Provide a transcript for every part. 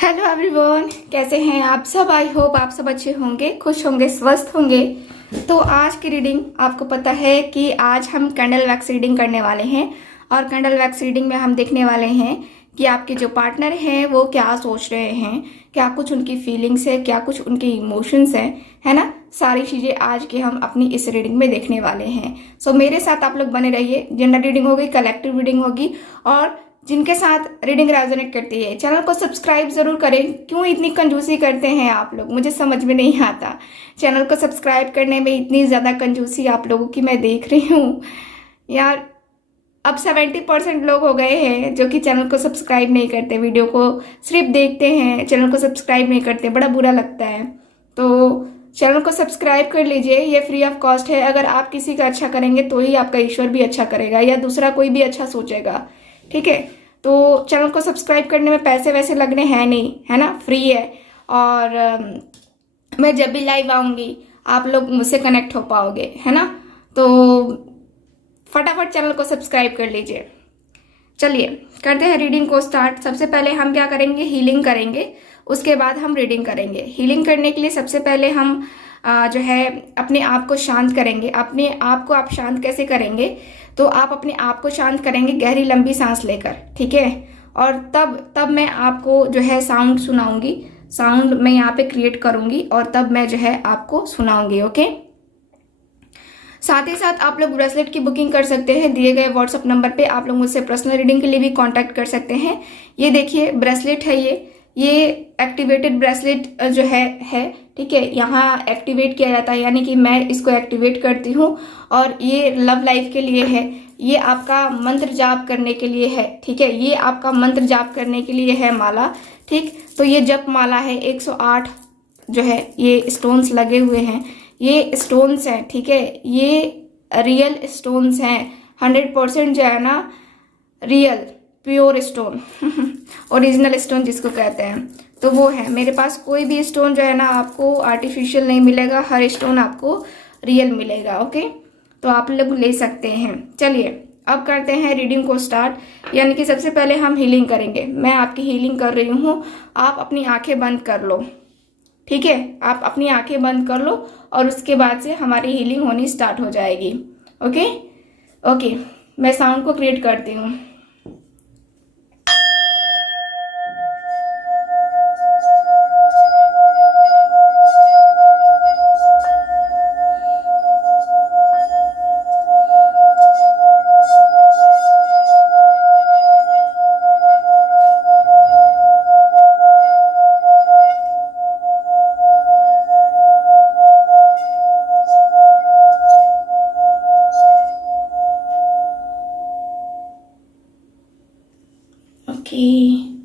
Hello everyone, कैसे हैं आप सब। आई होप आप सब अच्छे होंगे, खुश होंगे, स्वस्थ होंगे। तो आज की रीडिंग आपको पता है कि आज हम कैंडल वैक्स रीडिंग करने वाले हैं। और कैंडल वैक्स रीडिंग में हम देखने वाले हैं कि आपके जो पार्टनर हैं वो क्या सोच रहे हैं, क्या कुछ उनकी फीलिंग्स है, क्या कुछ उनके इमोशंस हैं, है ना। सारी चीज़ें आज के हम अपनी इस रीडिंग में देखने वाले हैं। सो मेरे साथ आप लोग बने रहिए। जनरल रीडिंग होगी, कलेक्टिव रीडिंग होगी, और जिनके साथ रीडिंग रेजोनेट करती है चैनल को सब्सक्राइब जरूर करें। क्यों इतनी कंजूसी करते हैं आप लोग, मुझे समझ में नहीं आता। चैनल को सब्सक्राइब करने में इतनी ज़्यादा कंजूसी आप लोगों की मैं देख रही हूँ यार। अब 70% लोग हो गए हैं जो कि चैनल को सब्सक्राइब नहीं करते, वीडियो को सिर्फ देखते हैं, चैनल को सब्सक्राइब नहीं करते। बड़ा बुरा लगता है। तो चैनल को सब्सक्राइब कर लीजिए, ये फ्री ऑफ कॉस्ट है। अगर आप किसी का अच्छा करेंगे तो ही आपका ईश्वर भी अच्छा करेगा या दूसरा कोई भी अच्छा सोचेगा, ठीक है। तो चैनल को सब्सक्राइब करने में पैसे वैसे लगने हैं नहीं, है ना, फ्री है। और मैं जब भी लाइव आऊँगी आप लोग मुझसे कनेक्ट हो पाओगे, है ना। तो फटाफट चैनल को सब्सक्राइब कर लीजिए। चलिए करते हैं रीडिंग को स्टार्ट। सबसे पहले हम क्या करेंगे, हीलिंग करेंगे, उसके बाद हम रीडिंग करेंगे। हीलिंग करने के लिए सबसे पहले हम जो है अपने आप को शांत करेंगे। अपने आप को आप शांत कैसे करेंगे, तो आप अपने आप को शांत करेंगे गहरी लंबी सांस लेकर, ठीक है। और तब मैं आपको जो है साउंड सुनाऊंगी, साउंड मैं यहाँ पे क्रिएट करूंगी और तब मैं जो है आपको सुनाऊंगी, ओके। साथ ही साथ आप लोग ब्रेसलेट की बुकिंग कर सकते हैं दिए गए व्हाट्सअप नंबर पे। आप लोग मुझसे पर्सनल रीडिंग के लिए भी कांटेक्ट कर सकते हैं। ये देखिए ब्रेसलेट है, ये एक्टिवेटेड ब्रेसलेट जो है ठीक है। यहाँ एक्टिवेट किया जाता है, यानी कि मैं इसको एक्टिवेट करती हूँ। और ये लव लाइफ के लिए है, ये आपका मंत्र जाप करने के लिए है, ठीक है। ये आपका मंत्र जाप करने के लिए है माला, ठीक। तो ये जप माला है, 108 जो है ये स्टोन्स लगे हुए हैं। ये स्टोन्स हैं, ठीक है, ये रियल स्टोन्स हैं। 100% जो है ना real pure stone original stone जिसको कहते हैं, तो वो है मेरे पास। कोई भी स्टोन जो है ना आपको आर्टिफिशियल नहीं मिलेगा, हर स्टोन आपको रियल मिलेगा, ओके। तो आप लोग ले सकते हैं। चलिए अब करते हैं रीडिंग को स्टार्ट। यानी कि सबसे पहले हम हीलिंग करेंगे। मैं आपकी हीलिंग कर रही हूँ, आप अपनी आंखें बंद कर लो, ठीक है। आप अपनी आंखें बंद कर लो और उसके बाद से हमारी हीलिंग होनी स्टार्ट हो जाएगी, ओके। ओके, मैं साउंड को क्रिएट करती हूँ। ओके,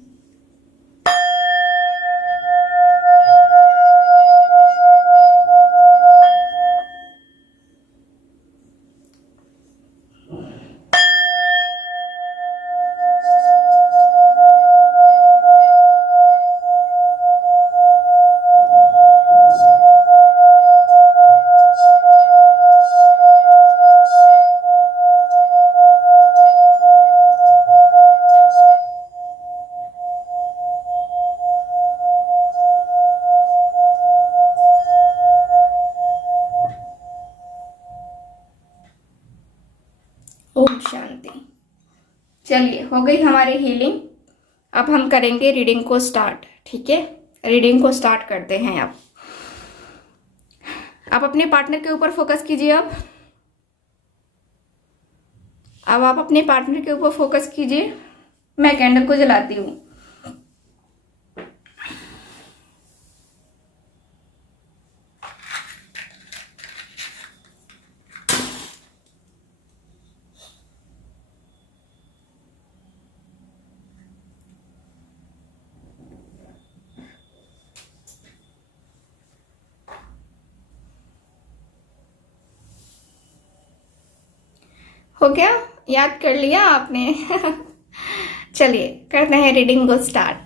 ओम शांति। चलिए हो गई हमारी हीलिंग। अब हम करेंगे रीडिंग को स्टार्ट, ठीक है। रीडिंग को स्टार्ट करते हैं। आप अपने पार्टनर के ऊपर फोकस कीजिए। अब आप अपने पार्टनर के ऊपर फोकस कीजिए। मैं कैंडल को जलाती हूँ। हो गया, याद कर लिया आपने चलिए करते हैं रीडिंग को स्टार्ट।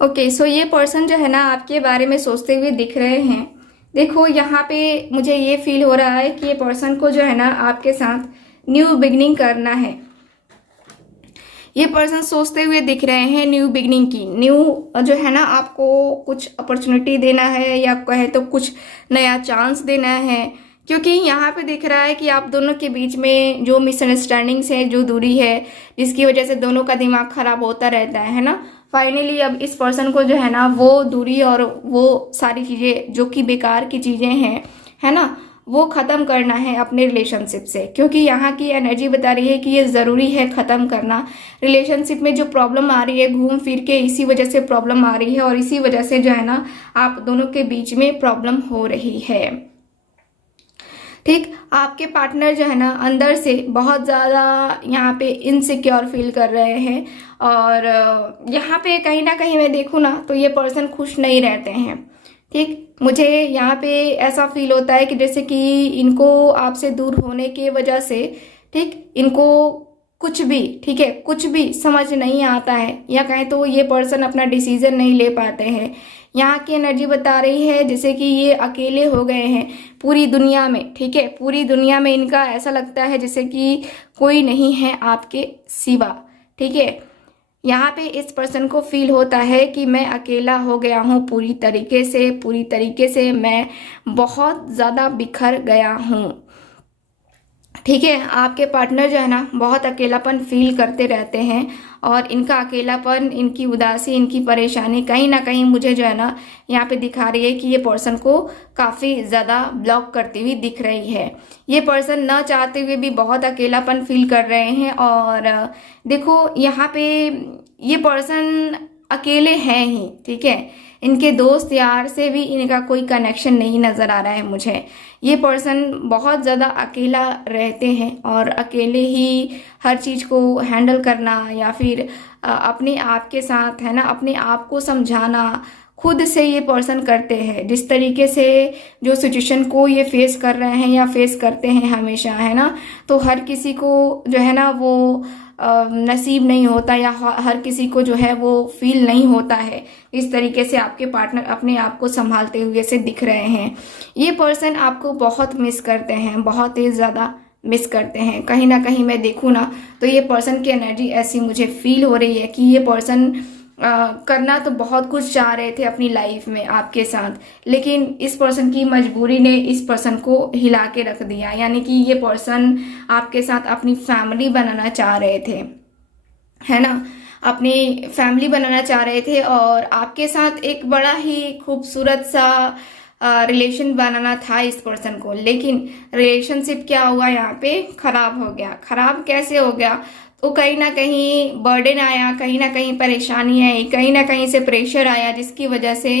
ओके, सो ये पर्सन जो है ना आपके बारे में सोचते हुए दिख रहे हैं, देखो यहाँ पे मुझे ये फील हो रहा है कि ये पर्सन को जो है ना आपके साथ न्यू बिगनिंग करना है। ये पर्सन सोचते हुए दिख रहे हैं न्यू बिगनिंग की, न्यू जो है ना आपको कुछ अपॉर्चुनिटी देना है या कहे तो कुछ नया चांस देना है। क्योंकि यहाँ पे दिख रहा है कि आप दोनों के बीच में जो मिसअंडरस्टैंडिंग्स है, जो दूरी है, जिसकी वजह से दोनों का दिमाग खराब होता रहता है ना, फाइनली अब इस पर्सन को जो है ना वो दूरी और वो सारी चीज़ें जो कि बेकार की चीज़ें हैं, है ना, वो ख़त्म करना है अपने रिलेशनशिप से। क्योंकि यहाँ की एनर्जी बता रही है कि ये ज़रूरी है ख़त्म करना। रिलेशनशिप में जो प्रॉब्लम आ रही है घूम फिर के इसी वजह से प्रॉब्लम आ रही है और इसी वजह से जो है ना आप दोनों के बीच में प्रॉब्लम हो रही है। ठीक, आपके पार्टनर जो है ना अंदर से बहुत ज़्यादा यहाँ पे इनसिक्योर फील कर रहे हैं और यहाँ पे कहीं ना कहीं मैं देखूँ ना तो ये पर्सन खुश नहीं रहते हैं। ठीक, मुझे यहाँ पे ऐसा फील होता है कि जैसे कि इनको आपसे दूर होने की वजह से, ठीक, इनको कुछ भी, ठीक है, कुछ भी समझ नहीं आता है या कहें तो ये पर्सन अपना डिसीजन नहीं ले पाते हैं। यहाँ की एनर्जी बता रही है जैसे कि ये अकेले हो गए हैं पूरी दुनिया में। ठीक है, पूरी दुनिया में इनका ऐसा लगता है जैसे कि कोई नहीं है आपके सिवा। ठीक है, यहाँ पे इस पर्सन को फील होता है कि मैं अकेला हो गया हूँ पूरी तरीके से मैं बहुत ज़्यादा बिखर गया हूँ। ठीक है, आपके पार्टनर जो है ना बहुत अकेलापन फील करते रहते हैं और इनका अकेलापन, इनकी उदासी, इनकी परेशानी कहीं ना कहीं मुझे जो है ना यहाँ पे दिखा रही है कि ये पर्सन को काफ़ी ज़्यादा ब्लॉक करती हुई दिख रही है। ये पर्सन न चाहते हुए भी बहुत अकेलापन फील कर रहे हैं और देखो यहाँ पे ये पर्सन अकेले हैं ही। ठीक है, इनके दोस्त यार से भी इनका कोई कनेक्शन नहीं नज़र आ रहा है मुझे। ये पर्सन बहुत ज़्यादा अकेला रहते हैं और अकेले ही हर चीज़ को हैंडल करना या फिर अपने आप के साथ, है ना, अपने आप को समझाना खुद से ये पर्सन करते हैं। जिस तरीके से जो सिचुएशन को ये फेस कर रहे हैं या फेस करते हैं हमेशा, है ना, तो हर किसी को जो है ना वो नसीब नहीं होता या हर किसी को जो है वो फील नहीं होता है। इस तरीके से आपके पार्टनर अपने आप को संभालते हुए से दिख रहे हैं। ये पर्सन आपको बहुत मिस करते हैं, बहुत ही ज़्यादा मिस करते हैं। कहीं ना कहीं मैं देखूँ ना तो ये पर्सन की एनर्जी ऐसी मुझे फील हो रही है कि ये पर्सन करना तो बहुत कुछ चाह रहे थे अपनी लाइफ में आपके साथ, लेकिन इस पर्सन की मजबूरी ने इस पर्सन को हिला के रख दिया। यानी कि ये पर्सन आपके साथ अपनी फैमिली बनाना चाह रहे थे, है ना, अपनी फैमिली बनाना चाह रहे थे और आपके साथ एक बड़ा ही खूबसूरत सा रिलेशन बनाना था इस पर्सन को। लेकिन रिलेशनशिप क्या हुआ, यहाँ पे खराब हो गया। खराब कैसे हो गया, तो कहीं ना कहीं बर्डन आया, कहीं ना कहीं परेशानी आई, कहीं ना कहीं से प्रेशर आया, जिसकी वजह से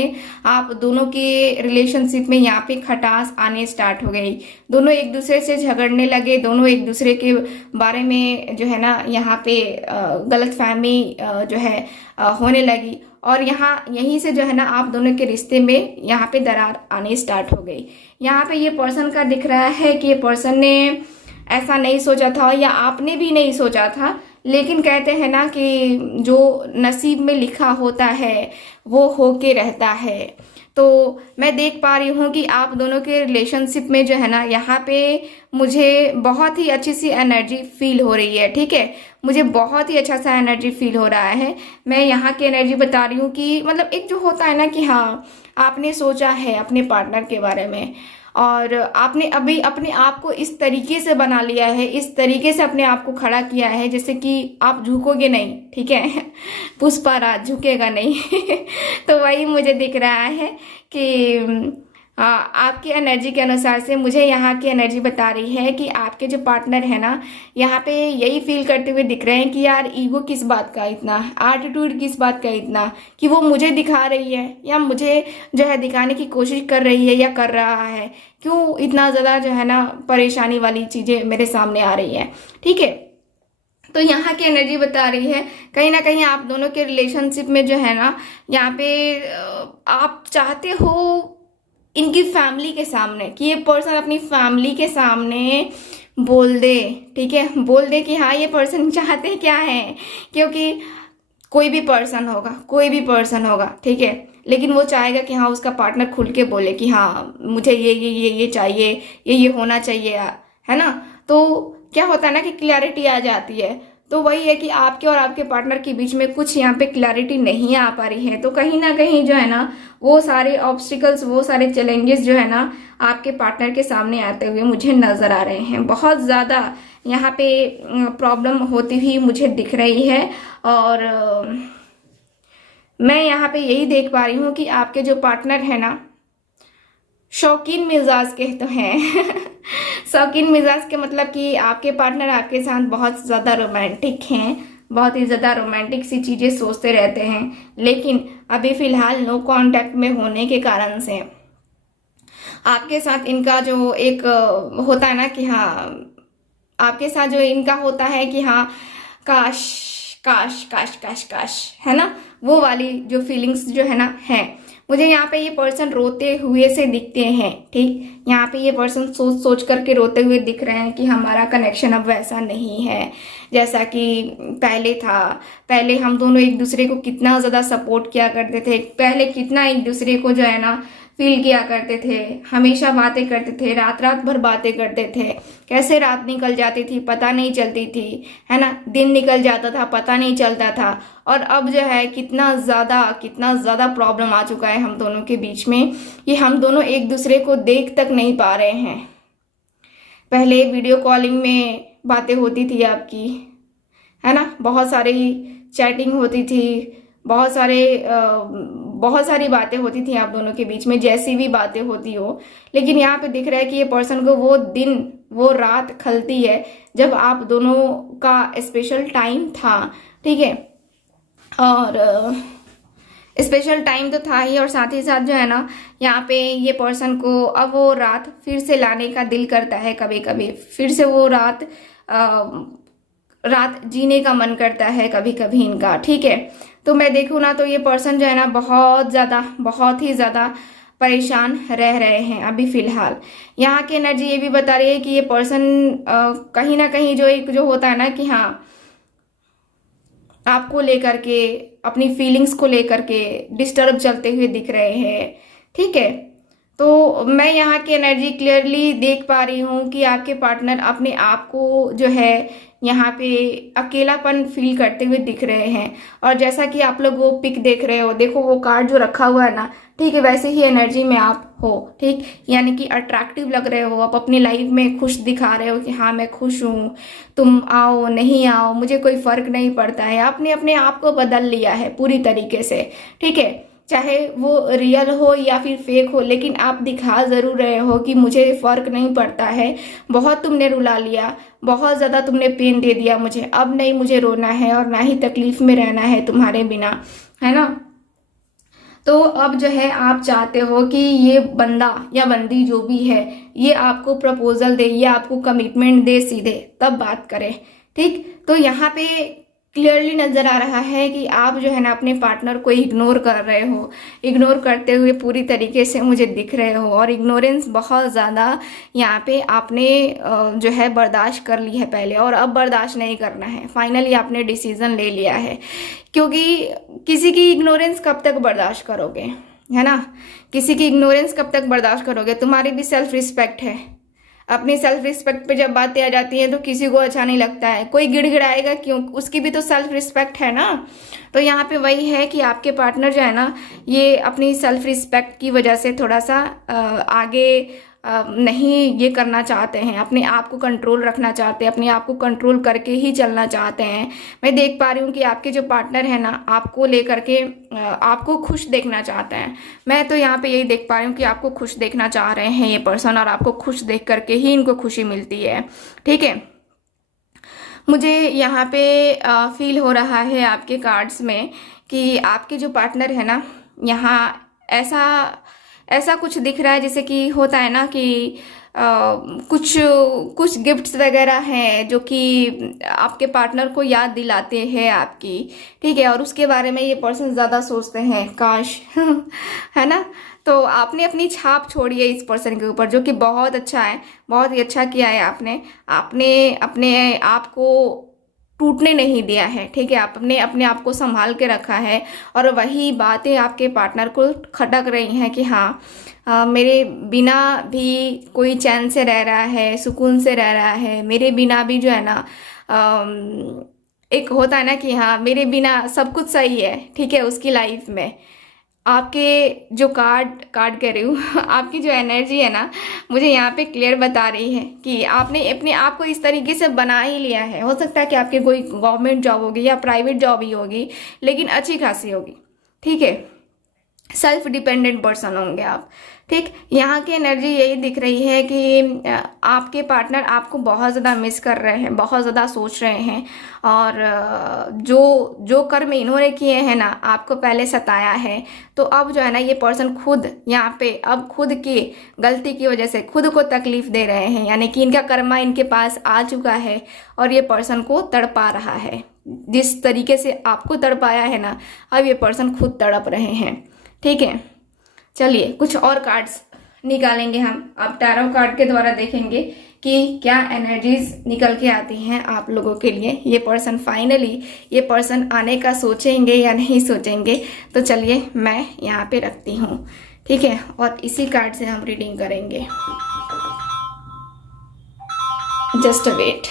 आप दोनों के रिलेशनशिप में यहाँ पे खटास आने स्टार्ट हो गई। दोनों एक दूसरे से झगड़ने लगे, दोनों एक दूसरे के बारे में जो है ना यहाँ पे गलतफहमी जो है होने लगी और यहीं से जो है ना आप दोनों के रिश्ते में यहाँ पे दरार आने स्टार्ट हो गई। यहाँ पे ये पर्सन का दिख रहा है कि ये पर्सन ने ऐसा नहीं सोचा था या आपने भी नहीं सोचा था, लेकिन कहते हैं ना कि जो नसीब में लिखा होता है वो होके रहता है। तो मैं देख पा रही हूँ कि आप दोनों के रिलेशनशिप में जो है ना यहाँ पे मुझे बहुत ही अच्छी सी एनर्जी फील हो रही है। ठीक है, मुझे बहुत ही अच्छा सा एनर्जी फील हो रहा है। मैं यहाँ की एनर्जी बता रही हूँ कि मतलब एक जो होता है ना कि हाँ आपने सोचा है अपने पार्टनर के बारे में और आपने अभी अपने आप को इस तरीके से बना लिया है, इस तरीके से अपने आप को खड़ा किया है जैसे कि आप झुकोगे नहीं। ठीक है, पुष्पा राज झुकेगा नहीं तो वही मुझे दिख रहा है कि आपकी एनर्जी के अनुसार से मुझे यहाँ की एनर्जी बता रही है कि आपके जो पार्टनर है ना यहाँ पे यही फील करते हुए दिख रहे हैं कि यार ईगो किस बात का इतना, एटीट्यूड किस बात का इतना, कि वो मुझे दिखा रही है या मुझे जो है दिखाने की कोशिश कर रही है या कर रहा है, क्यों इतना ज़्यादा जो है ना परेशानी वाली चीज़ें मेरे सामने आ रही है। ठीक है, तो यहाँ की एनर्जी बता रही है कहीं ना कहीं आप दोनों के रिलेशनशिप में जो है ना यहाँ पे आप चाहते हो इनकी फैमिली के सामने कि ये पर्सन अपनी फैमिली के सामने बोल दे। ठीक है, बोल दे कि हाँ ये पर्सन चाहते क्या है, क्योंकि कोई भी पर्सन होगा, ठीक है, लेकिन वो चाहेगा कि हाँ उसका पार्टनर खुल के बोले कि हाँ मुझे ये चाहिए, ये होना चाहिए, है ना। तो क्या होता है ना कि क्लैरिटी आ जाती है। तो वही है कि आपके और आपके पार्टनर के बीच में कुछ यहाँ पे क्लैरिटी नहीं आ पा रही है। तो कहीं ना कहीं जो है ना वो सारे ऑब्स्टिकल्स, वो सारे चैलेंजेस जो है ना आपके पार्टनर के सामने आते हुए मुझे नजर आ रहे हैं। बहुत ज़्यादा यहाँ पे प्रॉब्लम होती हुई मुझे दिख रही है। और मैं यहाँ पे यही देख पा रही हूँ कि आपके जो पार्टनर है ना शौकीन मिजाज के तो हैं शौकीन मिजाज के मतलब कि आपके पार्टनर आपके साथ बहुत ज़्यादा रोमांटिक हैं, बहुत ही ज़्यादा रोमांटिक सी चीज़ें सोचते रहते हैं। लेकिन अभी फ़िलहाल नो कांटेक्ट में होने के कारण से आपके साथ इनका जो एक होता है ना कि हाँ आपके साथ जो इनका होता है कि हाँ काश काश काश काश काश, है ना, वो वाली जो फीलिंग्स जो है ना है। मुझे यहाँ पे ये पर्सन रोते हुए से दिखते हैं। ठीक, यहाँ पे ये पर्सन सोच सोच करके रोते हुए दिख रहे हैं कि हमारा कनेक्शन अब वैसा नहीं है जैसा कि पहले था। पहले हम दोनों एक दूसरे को कितना ज़्यादा सपोर्ट किया करते थे, पहले कितना एक दूसरे को जो है ना फील किया करते थे, हमेशा बातें करते थे, रात रात भर बातें करते थे। कैसे रात निकल जाती थी पता नहीं चलती थी, है ना, दिन निकल जाता था पता नहीं चलता था। और अब जो है कितना ज़्यादा प्रॉब्लम आ चुका है हम दोनों के बीच में कि हम दोनों एक दूसरे को देख तक नहीं पा रहे हैं। पहले वीडियो कॉलिंग में बातें होती थी आपकी, है ना, बहुत सारी चैटिंग होती थी, बहुत सारी बातें होती थी आप दोनों के बीच में, जैसी भी बातें होती हो। लेकिन यहाँ पे दिख रहा है कि ये पर्सन को वो दिन वो रात खलती है जब आप दोनों का स्पेशल टाइम था। ठीक है, और स्पेशल टाइम तो था ही, और साथ ही साथ जो है ना यहाँ पे ये पर्सन को अब वो रात फिर से लाने का दिल करता है। कभी कभी फिर से वो रात जीने का मन करता है कभी कभी इनका। ठीक है, तो मैं देखूँ ना तो ये पर्सन जो है ना बहुत ही ज़्यादा परेशान रह रहे हैं अभी फ़िलहाल। यहाँ की एनर्जी ये भी बता रही है कि ये पर्सन कहीं ना कहीं जो होता है ना कि हाँ आपको लेकर के, अपनी फीलिंग्स को लेकर के डिस्टर्ब चलते हुए दिख रहे हैं। ठीक है, तो मैं यहाँ की एनर्जी क्लियरली देख पा रही हूँ कि आपके पार्टनर अपने आप को जो है यहाँ पे अकेलापन फील करते हुए दिख रहे हैं। और जैसा कि आप लोग वो पिक देख रहे हो, देखो वो कार्ड जो रखा हुआ है ना, ठीक है, वैसे ही एनर्जी में आप हो। ठीक, यानी कि अट्रैक्टिव लग रहे हो, आप अपनी लाइफ में खुश दिखा रहे हो कि हाँ मैं खुश हूँ, तुम आओ नहीं आओ मुझे कोई फर्क नहीं पड़ता है। आपने अपने आप को बदल लिया है पूरी तरीके से। ठीक है, चाहे वो रियल हो या फिर फेक हो, लेकिन आप दिखा ज़रूर रहे हो कि मुझे फर्क नहीं पड़ता है। बहुत तुमने रुला लिया, बहुत ज़्यादा तुमने पेन दे दिया मुझे, अब नहीं मुझे रोना है और ना ही तकलीफ में रहना है तुम्हारे बिना, है ना। तो अब जो है आप चाहते हो कि ये बंदा या बंदी जो भी है ये आपको प्रपोजल दे, ये आपको कमिटमेंट दे सीधे, तब बात करें। ठीक, तो यहाँ पे क्लियरली नजर आ रहा है कि आप जो है ना अपने पार्टनर को इग्नोर कर रहे हो, इग्नोर करते हुए पूरी तरीके से मुझे दिख रहे हो। और इग्नोरेंस बहुत ज़्यादा यहाँ पे आपने जो है बर्दाश्त कर ली है पहले, और अब बर्दाश्त नहीं करना है। फाइनली आपने डिसीजन ले लिया है, क्योंकि किसी की इग्नोरेंस कब तक बर्दाश्त करोगे, है ना, किसी की इग्नोरेंस कब तक बर्दाश्त करोगे। तुम्हारी भी सेल्फ रिस्पेक्ट है, अपनी सेल्फ रिस्पेक्ट पे जब बातें आ जाती हैं तो किसी को अच्छा नहीं लगता है। कोई गिड़गिड़ाएगा क्यों, उसकी भी तो सेल्फ रिस्पेक्ट है ना। तो यहाँ पे वही है कि आपके पार्टनर जो है ना ये अपनी सेल्फ रिस्पेक्ट की वजह से थोड़ा सा आगे नहीं ये करना चाहते हैं, अपने आप को कंट्रोल रखना चाहते हैं, अपने आप को कंट्रोल करके ही चलना चाहते हैं। मैं देख पा रही हूँ कि आपके जो पार्टनर है ना आपको लेकर के आपको खुश देखना चाहते हैं। मैं तो यहाँ पे यही देख पा रही हूँ कि आपको खुश देखना चाह रहे हैं ये पर्सन, और आपको खुश देख करके ही इनको खुशी मिलती है। ठीक है, मुझे यहाँ पे फील हो रहा है आपके कार्ड्स में कि आपके जो पार्टनर है ना यहाँ ऐसा कुछ दिख रहा है, जैसे कि होता है ना कि कुछ गिफ्ट्स वगैरह हैं जो कि आपके पार्टनर को याद दिलाते हैं आपकी। ठीक है, और उसके बारे में ये पर्सन ज़्यादा सोचते हैं, काश है ना। तो आपने अपनी छाप छोड़ी है इस पर्सन के ऊपर, जो कि बहुत अच्छा है, बहुत ही अच्छा किया है आपने अपने आप को टूटने नहीं दिया है, ठीक है। आपने अपने आप को संभाल के रखा है और वही बातें आपके पार्टनर को खटक रही हैं कि हाँ मेरे बिना भी कोई चैन से रह रहा है, सुकून से रह रहा है, मेरे बिना भी जो है ना एक होता है ना कि हाँ मेरे बिना सब कुछ सही है, ठीक है, उसकी लाइफ में। आपके जो कार्ड कह रही हूँ आपकी जो एनर्जी है ना, मुझे यहाँ पे क्लियर बता रही है कि आपने अपने आप को इस तरीके से बना ही लिया है। हो सकता है कि आपकी कोई गवर्नमेंट जॉब होगी या प्राइवेट जॉब ही होगी, लेकिन अच्छी खासी होगी, ठीक है। सेल्फ डिपेंडेंट पर्सन होंगे आप, ठीक। यहाँ की एनर्जी यही दिख रही है कि आपके पार्टनर आपको बहुत ज़्यादा मिस कर रहे हैं, बहुत ज़्यादा सोच रहे हैं, और जो कर्म इन्होंने किए हैं ना, आपको पहले सताया है, तो अब जो है ना ये पर्सन खुद यहाँ पे अब खुद की गलती की वजह से खुद को तकलीफ दे रहे हैं, यानी कि इनका कर्मा इनके पास आ चुका है और ये पर्सन को तड़पा रहा है। जिस तरीके से आपको तड़पाया है ना, अब ये पर्सन खुद तड़प रहे हैं, ठीक है। चलिए कुछ और कार्ड्स निकालेंगे हम, आप टैरो कार्ड के द्वारा देखेंगे कि क्या एनर्जीज निकल के आती हैं आप लोगों के लिए। ये पर्सन फाइनली ये पर्सन आने का सोचेंगे या नहीं सोचेंगे, तो चलिए मैं यहाँ पे रखती हूँ, ठीक है, और इसी कार्ड से हम रीडिंग करेंगे। Just wait.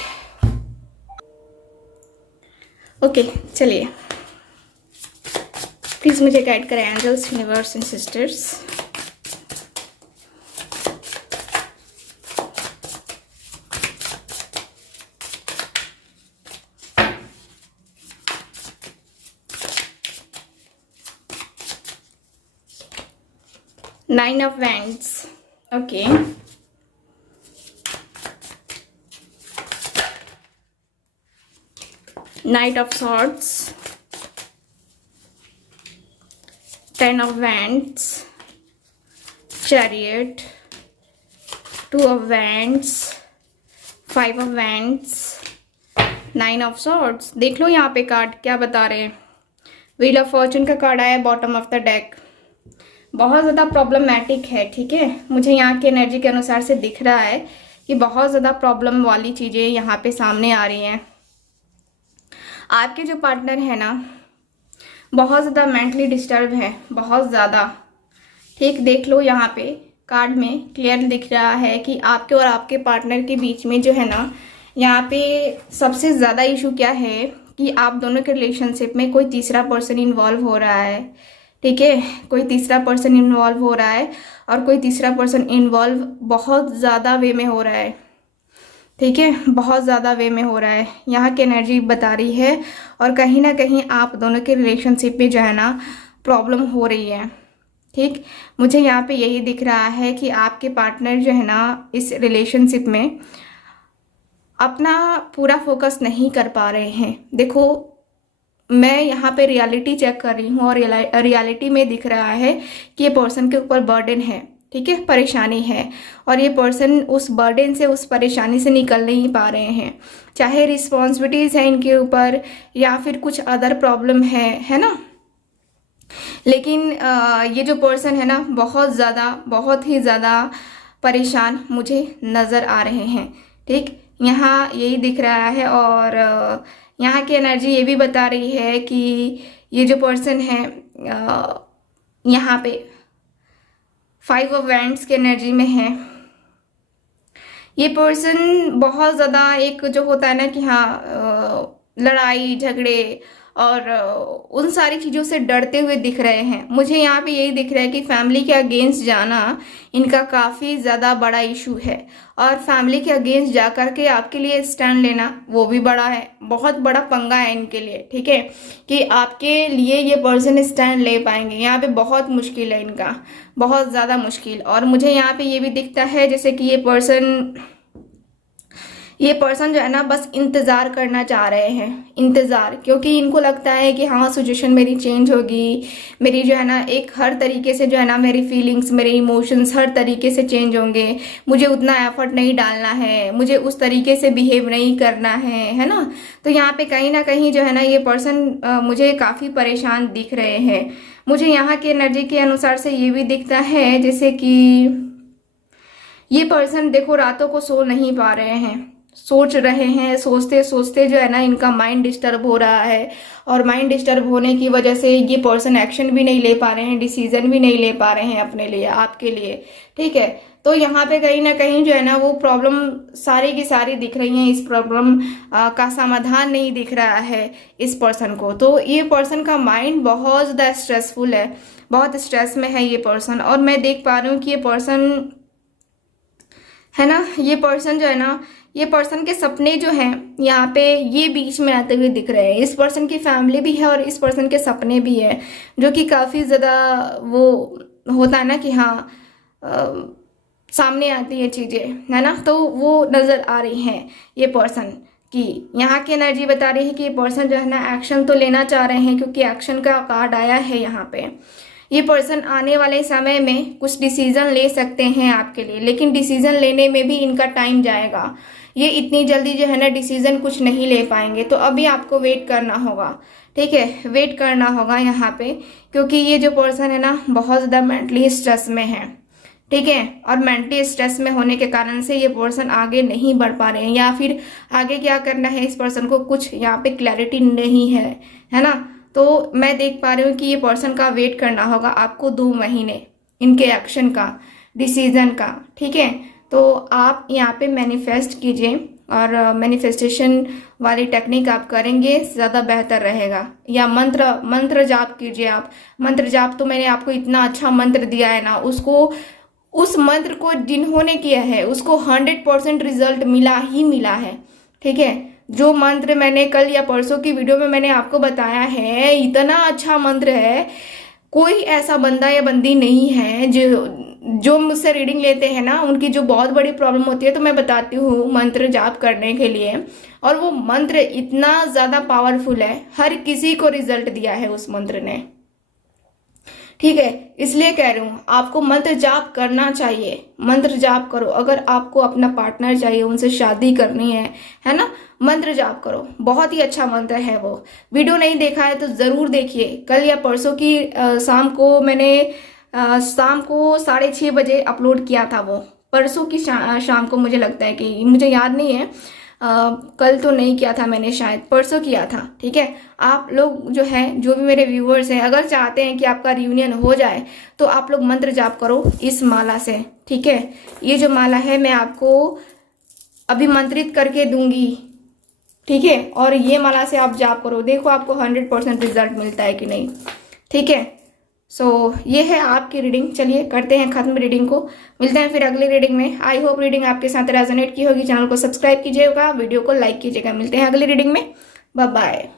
ओके चलिए, प्लीज मुझे गाइड करें angels, universe and sisters. Nine of wands, okay. Knight of swords, ten of wands, chariot, two of wands, five of wands, nine of swords. देख लो यहाँ पे कार्ड क्या बता रहे हैं। व्हील ऑफ फॉर्चून का कार्ड आया बॉटम ऑफ द डेक। बहुत ज़्यादा प्रॉब्लमैटिक है, ठीक है। मुझे यहाँ की एनर्जी के अनुसार से दिख रहा है कि बहुत ज़्यादा प्रॉब्लम वाली चीज़ें यहाँ पे सामने आ रही हैं। आपके जो पार्टनर है ना, बहुत ज़्यादा मेंटली डिस्टर्ब है, बहुत ज़्यादा, ठीक। देख लो यहाँ पे कार्ड में क्लियर दिख रहा है कि आपके और आपके पार्टनर के बीच में जो है ना, यहाँ पे सबसे ज़्यादा इशू क्या है कि आप दोनों के रिलेशनशिप में कोई तीसरा पर्सन इन्वॉल्व हो रहा है, ठीक है। कोई तीसरा पर्सन इन्वॉल्व हो रहा है और कोई तीसरा पर्सन इन्वॉल्व बहुत ज़्यादा वे में हो रहा है, ठीक है, बहुत ज़्यादा वे में हो रहा है। यहाँ की एनर्जी बता रही है, और कहीं ना कहीं आप दोनों के रिलेशनशिप में जो है ना प्रॉब्लम हो रही है, ठीक। मुझे यहाँ पे यही दिख रहा है कि आपके पार्टनर जो है ना इस रिलेशनशिप में अपना पूरा फोकस नहीं कर पा रहे हैं। देखो मैं यहाँ पे रियलिटी चेक कर रही हूँ और रियलिटी में दिख रहा है कि ये पर्सन के ऊपर बर्डन है, ठीक है, परेशानी है, और ये पर्सन उस बर्डन से, उस परेशानी से निकल नहीं पा रहे हैं। चाहे रिस्पॉन्सिबिलिटीज़ हैं इनके ऊपर या फिर कुछ अदर प्रॉब्लम है ना, लेकिन ये जो पर्सन है ना बहुत ही ज़्यादा परेशान मुझे नज़र आ रहे हैं, ठीक। यहाँ यही दिख रहा है, और यहाँ की एनर्जी ये भी बता रही है कि ये जो पर्सन है यहाँ पे फाइव ऑफ वैंड्स की एनर्जी में है। ये पर्सन बहुत ज़्यादा एक जो होता है ना कि हाँ लड़ाई झगड़े और उन सारी चीज़ों से डरते हुए दिख रहे हैं। मुझे यहाँ पे यही दिख रहा है कि फैमिली के अगेंस्ट जाना इनका काफ़ी ज़्यादा बड़ा इशू है, और फैमिली के अगेंस्ट जा कर के आपके लिए स्टैंड लेना वो भी बड़ा है, बहुत बड़ा पंगा है इनके लिए, ठीक है, कि आपके लिए ये पर्सन स्टैंड ले पाएंगे। यहाँ पे बहुत मुश्किल है इनका, बहुत ज़्यादा मुश्किल। और मुझे यहाँ पे ये भी दिखता है जैसे कि ये पर्सन जो है ना बस इंतज़ार करना चाह रहे हैं, इंतज़ार, क्योंकि इनको लगता है कि हाँ सिचुएशन मेरी चेंज होगी, मेरी जो है ना एक हर तरीके से जो है ना मेरी फीलिंग्स, मेरे इमोशंस हर तरीके से चेंज होंगे, मुझे उतना एफर्ट नहीं डालना है, मुझे उस तरीके से बिहेव नहीं करना है ना। तो यहाँ पे कहीं ना कहीं जो है ना ये पर्सन मुझे काफ़ी परेशान दिख रहे हैं। मुझे यहाँ की एनर्जी के अनुसार से ये भी दिखता है जैसे कि ये पर्सन देखो रातों को सो नहीं पा रहे हैं, सोच रहे हैं, सोचते सोचते जो है ना इनका माइंड डिस्टर्ब हो रहा है, और माइंड डिस्टर्ब होने की वजह से ये पर्सन एक्शन भी नहीं ले पा रहे हैं, डिसीजन भी नहीं ले पा रहे हैं अपने लिए, आपके लिए। ठीक है, तो यहाँ पे कहीं ना कहीं जो है ना वो प्रॉब्लम सारी की सारी दिख रही हैं। इस प्रॉब्लम का समाधान नहीं दिख रहा है इस पर्सन को। तो ये पर्सन का माइंड बहुत ज़्यादा स्ट्रेसफुल है, बहुत स्ट्रेस में है ये पर्सन। और मैं देख पा रही हूँ कि ये पर्सन है ना, ये पर्सन जो है ना, ये पर्सन के सपने जो हैं यहाँ पे ये बीच में आते हुए दिख रहे हैं। इस पर्सन की फैमिली भी है और इस पर्सन के सपने भी है, जो कि काफ़ी ज़्यादा वो होता है ना कि हाँ सामने आती है चीज़ें, है ना, तो वो नज़र आ रही हैं ये पर्सन की। यहाँ की एनर्जी बता रही है कि ये पर्सन जो है ना एक्शन तो लेना चाह रहे हैं, क्योंकि एक्शन का कार्ड आया है यहाँ पे। ये पर्सन आने वाले समय में कुछ डिसीजन ले सकते हैं आपके लिए, लेकिन डिसीजन लेने में भी इनका टाइम जाएगा। ये इतनी जल्दी जो है ना डिसीजन कुछ नहीं ले पाएंगे, तो अभी आपको वेट करना होगा। ठीक है, वेट करना होगा यहाँ पे, क्योंकि ये जो पर्सन है ना बहुत ज़्यादा मेंटली स्ट्रेस में है। ठीक है, और मेंटली स्ट्रेस में होने के कारण से ये पर्सन आगे नहीं बढ़ पा रहे हैं, या फिर आगे क्या करना है इस पर्सन को कुछ यहाँ पे क्लैरिटी नहीं है ना। तो मैं देख पा रही हूँ कि ये पर्सन का वेट करना होगा आपको 2 महीने इनके एक्शन का, डिसीजन का। ठीक है, तो आप यहाँ पे मैनिफेस्ट कीजिए, और मैनिफेस्टेशन वाली टेक्निक आप करेंगे ज़्यादा बेहतर रहेगा। या मंत्र जाप कीजिए आप। मंत्र जाप तो मैंने आपको इतना अच्छा मंत्र दिया है ना, उसको उस मंत्र को जिन्होंने किया है उसको 100% रिजल्ट मिला ही मिला है। ठीक है, जो मंत्र मैंने कल या परसों की वीडियो में मैंने आपको बताया है, इतना अच्छा मंत्र है। कोई ऐसा बंदा या बंदी नहीं है जो मुझसे रीडिंग लेते हैं ना, उनकी जो बहुत बड़ी प्रॉब्लम होती है, तो मैं बताती हूँ मंत्र जाप करने के लिए। और वो मंत्र इतना ज़्यादा पावरफुल है, हर किसी को रिजल्ट दिया है उस मंत्र ने। ठीक है, इसलिए कह रही हूँ आपको मंत्र जाप करना चाहिए। मंत्र जाप करो। अगर आपको अपना पार्टनर चाहिए, उनसे शादी करनी है ना, मंत्र जाप करो। बहुत ही अच्छा मंत्र है वो। वीडियो नहीं देखा है तो ज़रूर देखिए। कल या परसों की शाम को मैंने शाम को 6:30 बजे अपलोड किया था वो। परसों की शाम को मुझे लगता है, कि मुझे याद नहीं है, कल तो नहीं किया था मैंने, शायद परसों किया था। ठीक है, आप लोग जो है, जो भी मेरे व्यूवर्स हैं, अगर चाहते हैं कि आपका रियूनियन हो जाए तो आप लोग मंत्र जाप करो इस माला से। ठीक है, ये जो माला है मैं आपको अभिमंत्रित करके दूंगी। ठीक है, और ये माला से आप जाप करो, देखो आपको 100% रिजल्ट मिलता है कि नहीं। ठीक है, सो ये है आपकी रीडिंग। चलिए करते हैं खत्म रीडिंग को। मिलते हैं फिर अगली रीडिंग में। आई होप रीडिंग आपके साथ रेजोनेट की होगी। चैनल को सब्सक्राइब कीजिएगा, वीडियो को लाइक कीजिएगा। मिलते हैं अगली रीडिंग में। Bye bye.